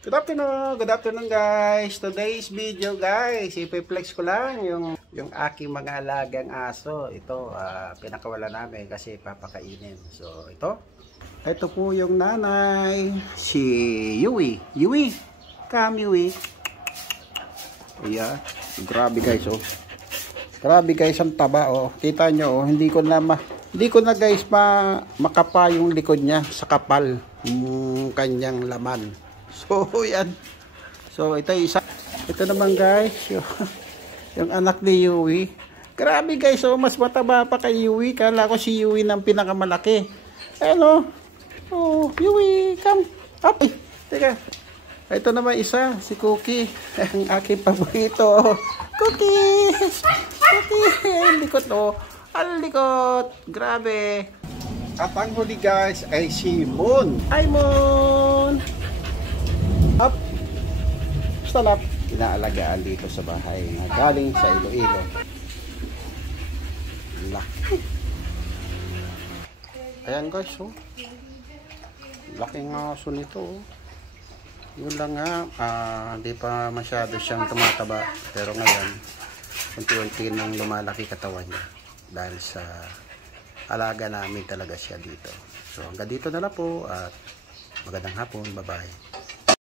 Good afternoon guys. Today's video guys, ipiplex ko lang yung aking mga alagang aso. Ito, pinakawala namin kasi papakainin. So, ito po yung nanay, si Yui. Yui, come Yui. Ayan, grabe guys oh. Grabe guys ang taba oh. Kita nyo oh, hindi ko na guys makapa yung likod niya sa kapal yung kanyang laman. So yan. So ito isa. Ito naman guys yung anak ni Yui. Grabe guys oh, mas mataba pa kay Yui. Kala ko si Yui nang pinakamalaki. Hello. Oh, Yui, come up. Teka. Ito naman isa, si Cookie. Ang aking paborito. Cookie! Cookie! Ang likot oh. Ang likot. Grabe. At ang huli guys ay si Moon. Hi Moon! Up. Stand up. Inaalagaan dito sa bahay. Galing sa Iloilo. Laki. Ayan guys oh. Laking aso nito oh. Yun lang nga, hindi pa masyado siyang tumataba. Pero ngayon, unti-unti nang lumalaki katawan niya. Dahil sa alaga namin talaga siya dito. So hanggang dito na lang po at magandang hapon. Bye-bye.